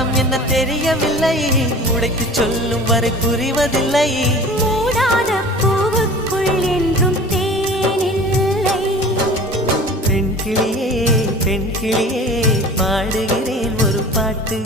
காரணம் என்ன தெரியவில்லை, உடைத்து சொல்லும் வரை புரிவதில்லை. மூடாத பூவுக்குள் என்றும் தேனில்லை. பெண் கிளியே பெண் கிளியே பாடுகிறேன் ஒரு பாட்டு.